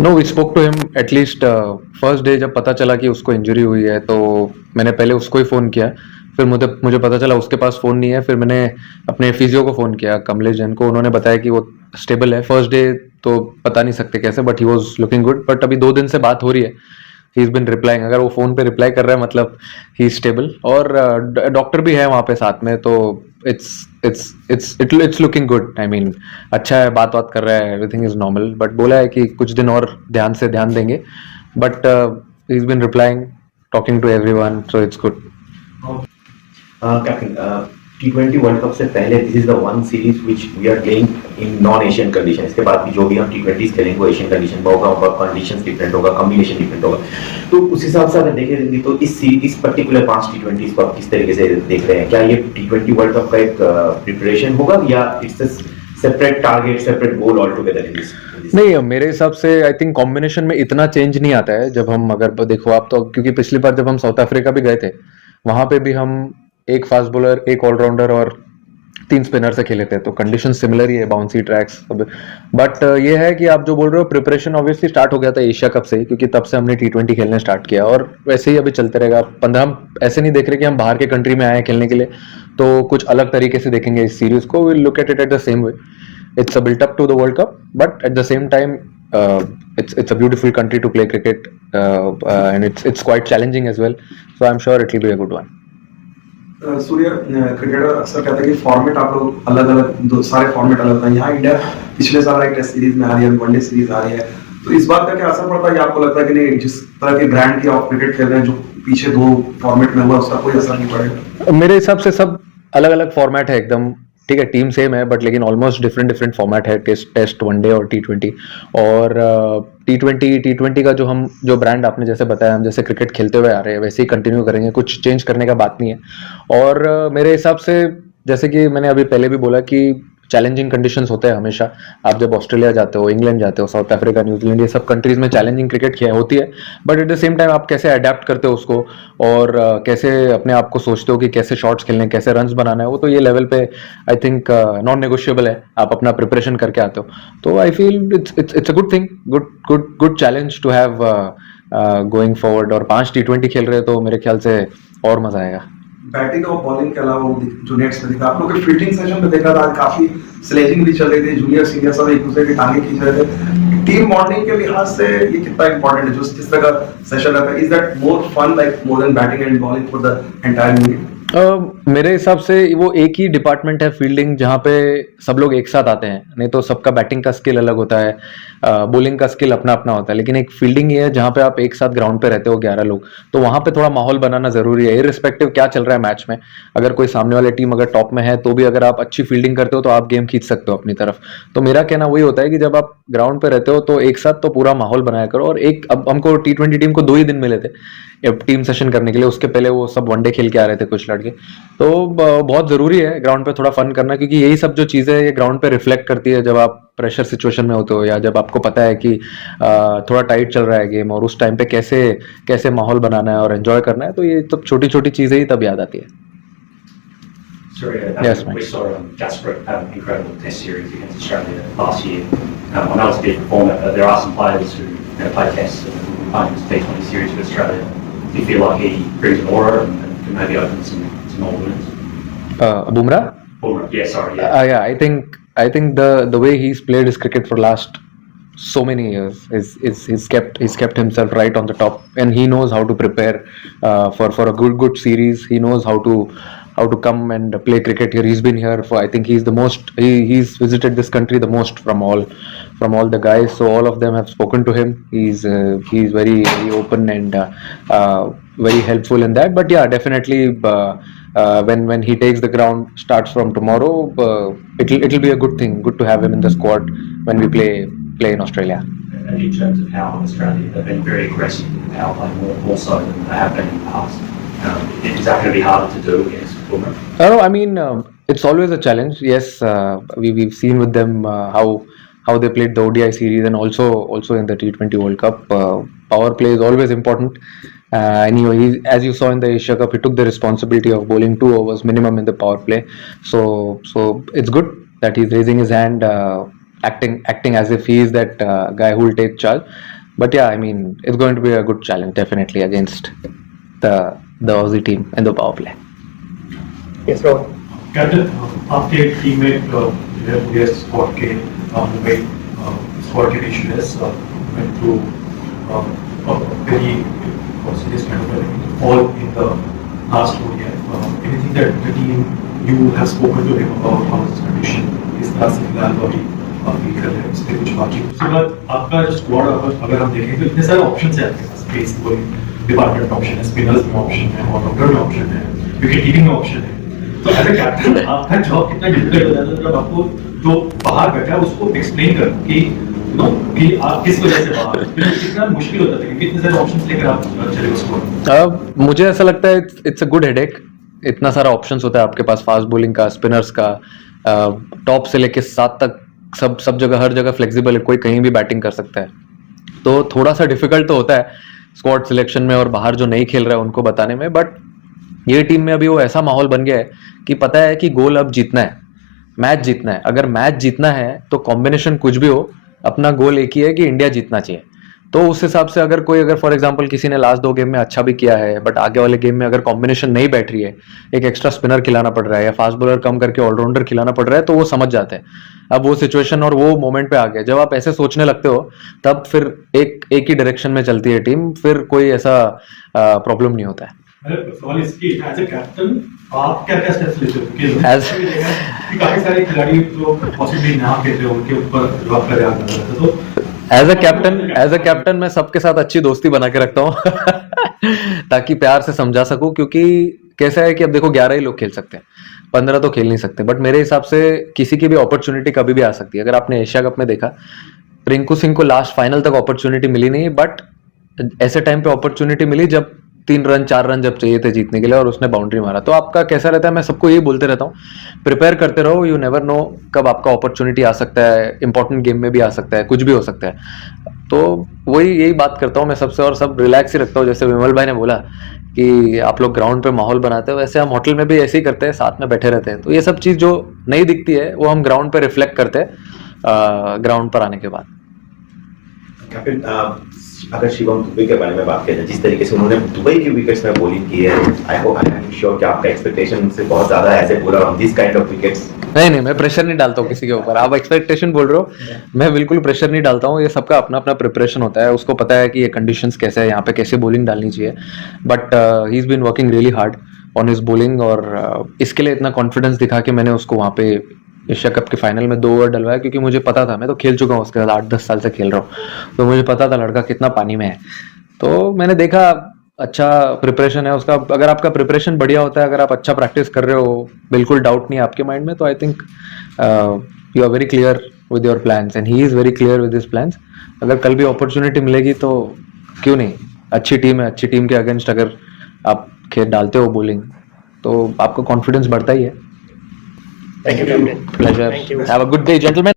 No, we spoke to him at least first day जब पता चला कि उसको इंजरी हुई है, तो मैंने पहले उसको ही फ़ोन किया। फिर मुझे मुझे पता चला उसके पास फ़ोन नहीं है, फिर मैंने अपने फिजियो को फ़ोन किया, कमलेश जैन को। उन्होंने बताया कि वो स्टेबल है। फर्स्ट डे तो बता नहीं सकते कैसे, but he was looking good. But अभी 2 दिन से बात हो रही है, ही इज़ बिन रिप्लाइंग। अगर वो फ़ोन पे रिप्लाई कर रहा है मतलब ही इज़ स्टेबल। और डॉक्टर भी है वहाँ पे साथ में, तो it's it's looking good. I mean अच्छा है, बात बात कर रहा है, एवरीथिंग इज नॉर्मल। बट बोला है कि कुछ दिन और ध्यान देंगे। But he is been replying, talking to everyone, so it's good. Captain, T20 world cup से पहले this is the one series which we are playing in non Asian condition. इसके बाद भी जो भी हम T20 खेलेंगे वो एशियन कंडीशन में होगा, कंडीशंस डिफरेंट होगा, कॉम्बिनेशन डिफरेंट होगा। तो उस हिसाब से अगर देखेंगे तो इस पर्टिकुलर 5 T20 को आप किस तरीके से देख रहे हैं? क्या ये T20 वर्ल्ड कप का एक प्रिपरेशन होगा या it's a separate target, separate goal all together in this? नहीं, मेरे हिसाब से आई थिंक कॉम्बिनेशन में इतना चेंज नहीं आता है। जब हम अगर देखो आप, तो क्योंकि पिछली बार जब हम साउथ अफ्रीका भी गए थे, वहां पे भी हम एक फास्ट बॉलर, एक ऑलराउंडर और 3 स्पिनर से खेले थे, तो कंडीशन सिमिलर ही है, बाउंसी ट्रैक्स सब। बट ये है कि आप जो बोल रहे हो, प्रिपरेशन ऑब्वियसली स्टार्ट हो गया था एशिया कप से ही, क्योंकि तब से हमने T20 खेलने स्टार्ट किया, और वैसे ही अभी चलते रहेगा। 15 हम ऐसे नहीं देख रहे कि हम बाहर के कंट्री में आए हैं खेलने के लिए, तो कुछ अलग तरीके से देखेंगे इस सीरीज को। Will look at it at the same way. It's a built up to the World Cup, but at the same time, it's a beautiful country to play cricket, and it's quite challenging as well. So I'm sure it will be a good one. Surya, cricketer अक्सर कहता है कि format आप लोग अलग अलग, दो सारे फॉर्मेट अलग होते हैं। यहाँ इंडिया पिछले साल एक टेस्ट सीरीज में आ रही है, वनडे सीरीज आ रही है, तो इस बात का क्या असर पड़ता है? आपको लगता है कि नहीं, जिस तरह के ब्रांड की आप क्रिकेट खेल रहे हैं, जो पीछे 2 फॉर्मेट में हुआ, उसका कोई असर नहीं पड़ेगा? मेरे हिसाब से सब अलग अलग फॉर्मेट है एकदम। ठीक है, टीम सेम है, बट लेकिन ऑलमोस्ट डिफरेंट डिफरेंट फॉर्मेट है। टेस्ट वनडे और T20। और T20 का जो ब्रांड आपने जैसे बताया, हम जैसे क्रिकेट खेलते हुए आ रहे हैं वैसे ही कंटिन्यू करेंगे, कुछ चेंज करने का बात नहीं है। और मेरे हिसाब से, जैसे कि मैंने अभी पहले भी बोला कि चैलेंजिंग कंडीशंस होते हैं हमेशा। आप जब ऑस्ट्रेलिया जाते हो, इंग्लैंड जाते हो, साउथ अफ्रीका, न्यूजीलैंड, ये सब कंट्रीज में चैलेंजिंग क्रिकेट खेल होती है। But at the same time आप कैसे अडेप्ट करते हो उसको, और कैसे अपने आप को सोचते हो कि कैसे शॉट्स खेलने हैं, कैसे रन्स बनाना है, वो तो ये लेवल पे आई थिंक नॉन नेगोशिएबल है। आप अपना प्रिपरेशन करके आते हो, तो I feel it's a good thing, good challenge to have going forward. और 5 T20 खेल रहे हैं, तो मेरे ख्याल से और मजा आएगा। बैटिंग और बॉलिंग के अलावा जो नेट्स में दिखा, आप लोग के फील्डिंग सेशन में देखा था, काफी स्लेजिंग भी चल रही थी, जूनियर सीनियर सब एक दूसरे की टांगे खींच रहे थे। टीम बॉन्डिंग के लिहाज से ये कितना इंपॉर्टेंट है, जो जिस तरह का सेशन रहता है? Is that more fun, like more than batting and bowling for the entire unit? मेरे हिसाब से वो एक ही डिपार्टमेंट है फील्डिंग, जहाँ पे सब लोग एक साथ आते हैं। नहीं तो सबका बैटिंग का स्किल अलग होता है, बॉलिंग का स्किल अपना अपना होता है, लेकिन एक फील्डिंग ही है जहाँ पे आप एक साथ ग्राउंड पे रहते हो 11 लोग। तो वहां पे थोड़ा माहौल बनाना जरूरी है, इररिस्पेक्टिव क्या चल रहा है मैच में। अगर कोई सामने वाली टीम अगर टॉप में है, तो भी अगर आप अच्छी फील्डिंग करते हो तो आप गेम खींच सकते हो अपनी तरफ। तो मेरा कहना वही होता है कि जब आप ग्राउंड पे रहते हो, तो एक साथ तो पूरा माहौल बनाया करो। और एक, अब हमको T20 टीम को 2 ही दिन मिले थे टीम सेशन करने के लिए, उसके पहले वो सब वनडे खेल के आ रहे थे कुछ लड़के। तो बहुत जरूरी है ग्राउंड पे थोड़ा फन करना, क्योंकि यही सब जो चीजें ये ग्राउंड पे रिफ्लेक्ट करती है जब आप प्रेशर सिचुएशन में होते हो, या जब आपको पता है कि थोड़ा टाइट चल रहा है गेम, और उस टाइम पे कैसे कैसे माहौल बनाना है और एंजॉय करना है। तो ये सब छोटी छोटी चीजें ही तब याद आती है। Sorry, Yes, we Mike. saw Jasper have an incredible test series against Australia last year. I know it's a bit format, but there are some players who play tests and playing this T20 series for Australia. Do you feel like he brings an aura and can maybe open some more wounds? Bumrah? Yeah, sorry, yeah. Yeah, I think the way he's played his cricket for last so many years is he's kept himself right on the top, and he knows how to prepare for a good series. He knows how to come and play cricket here. He's been here for, I think he's the most, he's visited this country the most from all the guys. So all of them have spoken to him. He's very very open and very helpful in that. But yeah, definitely when he takes the ground, starts from tomorrow, it'll be a good thing, good to have him in the squad when we play in Australia. And in terms of how Australia have been very aggressive in power play, more so than they have been in the past. Is that going to be harder to do against Boomer? No, I mean, it's always a challenge. Yes, we've seen with them how they played the ODI series, and also in the T20 World Cup. Power play is always important. Anyway, as you saw in the Asia Cup, he took the responsibility of bowling 2 overs minimum in the power play. So it's good that he's raising his hand. acting as if he is that guy who will take charge. But yeah, I mean, it's going to be a good challenge definitely against the Aussie team in the power play. Yes, Rohan. Captain आपके teammate पूरे squad के Mumbai squad के teachers went through a very serious kind of fall in the last ODI. Anything that the team you have spoken to him about how his condition is तरह से फिलहाल अभी feel कर रहे हैं, इस पे कुछ बाकी उसके बाद आपका जो स्क्वाड अगर हम देखें तो इतने सारे ऑप्शन है आपके पास, पेस बॉलिंग डिपार्टमेंट ऑप्शन है, स्पिनर्स में ऑप्शन है, ऑलराउंडर में ऑप्शन है, विकेट कीपिंग में ऑप्शन है. तो एज अ कैप्टन आपका जॉब कितना डिफिकल्ट हो जाता है जब आपको जो बाहर बैठा है उसको एक्सप्लेन कर कि कि आप किस वजह से बाहर, कितना मुश्किल होता है क्योंकि इतने सारे ऑप्शंस लेकर आप चले उसको. मुझे ऐसा लगता है इट्स अ गुड हेडेक. इतना सारा ऑप्शंस होता है आपके पास, फास्ट बॉलिंग का, स्पिनर्स का, टॉप से लेके 7 तक सब जगह, हर जगह फ्लेक्सिबल है, कोई कहीं भी बैटिंग कर सकता है. तो थोड़ा सा डिफिकल्ट तो होता है स्क्वाड सिलेक्शन में और बाहर जो नहीं खेल रहा है उनको बताने में. बट ये टीम में अभी वो ऐसा माहौल बन गया है कि पता है कि गोल अब जीतना है, मैच जीतना है. अगर मैच जीतना है तो कॉम्बिनेशन कुछ भी हो, अपना गोल एक ही है कि इंडिया जीतना चाहिए. तो उस हिसाब से अगर फॉर एग्जांपल किसी ने लास्ट 2 गेम में अच्छा भी किया है बट आगे वाले गेम में अगर कॉम्बिनेशन नहीं बैठ रही है, एक एक्स्ट्रा स्पिनर खिलाना पड़ रहा है या फास्ट बॉलर कम करके ऑलराउंडर खिलाना पड़ रहा है, तो वो समझ जाते हैं. अब वो सिचुएशन और वो मोमेंट पे आ गया. जब आप ऐसे सोचने लगते हो तब फिर एक ही डायरेक्शन में चलती है टीम, फिर कोई ऐसा प्रॉब्लम नहीं होता है. सवाल इसकी एज अ कैप्टन आप क्या स्टेप्स लेते हो कि काफी सारे खिलाड़ी जो पॉसिबली ना खेलते हो उनके ऊपर जो आपका ध्यान रखना है. तो एज अ कैप्टन मैं सबके साथ अच्छी दोस्ती बना के रखता हूँ ताकि प्यार से समझा सकूं. क्योंकि कैसा है कि अब देखो 11 ही लोग खेल सकते हैं, 15 तो खेल नहीं सकते. बट मेरे हिसाब से किसी की भी अपॉर्चुनिटी कभी भी आ सकती है. अगर आपने एशिया कप में देखा, रिंकू सिंह को लास्ट फाइनल तक अपॉर्चुनिटी मिली नहीं, बट ऐसे टाइम पे अपॉर्चुनिटी मिली जब 3 रन 4 रन जब चाहिए थे जीतने के लिए और उसने बाउंड्री मारा. तो आपका कैसा रहता है, मैं सबको यही बोलते रहता हूँ, प्रिपेयर करते रहो. यू नेवर नो कब आपका अपॉर्चुनिटी आ सकता है, इंपॉर्टेंट गेम में भी आ सकता है, कुछ भी हो सकता है. तो यही बात करता हूँ मैं सबसे, और सब रिलैक्स ही रखता हूँ. जैसे विमल भाई ने बोला कि आप लोग ग्राउंड पे माहौल बनाते हो, वैसे हम होटल में भी ऐसे ही करते हैं, साथ में बैठे रहते हैं. तो ये सब चीज़ जो नहीं दिखती है वो हम ग्राउंड पे रिफ्लेक्ट करते हैं ग्राउंड पर आने के बाद. कैप्टन अगर शिवम दुबे के बारे में बात करें, जिस तरीके से उन्होंने दुबई की विकेट्स में बॉलिंग की है, आई एम श्योर कि आपका एक्सपेक्टेशन से बहुत ज्यादा है as a bowler on this kind of wickets. नहीं, मैं प्रेशर नहीं डालता हूँ किसी के ऊपर. आप एक्सपेक्टेशन बोल रहे हो, मैं बिल्कुल प्रेशर नहीं डालता हूँ. ये सबका अपना अपना प्रिपरेशन होता है, उसको पता है कि ये कंडीशंस कैसे है, यहाँ पे कैसे बॉलिंग डालनी चाहिए. But he is been working really hard on his bowling, और इसके लिए इतना कॉन्फिडेंस दिखा कि मैंने उसको वहाँ पे एशिया कप के फाइनल में 2 ओवर डलवाया. क्योंकि मुझे पता था, मैं तो खेल चुका हूँ उसके साथ, 8-10 साल से खेल रहा हूँ, तो मुझे पता था लड़का कितना पानी में है. तो मैंने देखा अच्छा प्रिपरेशन है उसका. अगर आपका प्रिपरेशन बढ़िया होता है, अगर आप अच्छा प्रैक्टिस कर रहे हो, बिल्कुल डाउट नहीं है आपके माइंड में, तो I think you are very clear with your plans and he is very clear with his plans. अगर कल भी अपॉर्चुनिटी मिलेगी तो क्यों नहीं. अच्छी टीम है, अच्छी टीम के अगेंस्ट अगर आप खेल डालते हो बॉलिंग तो आपका कॉन्फिडेंस बढ़ता ही है. Thank you, Captain. Pleasure. Thank you. Have a good day, gentlemen.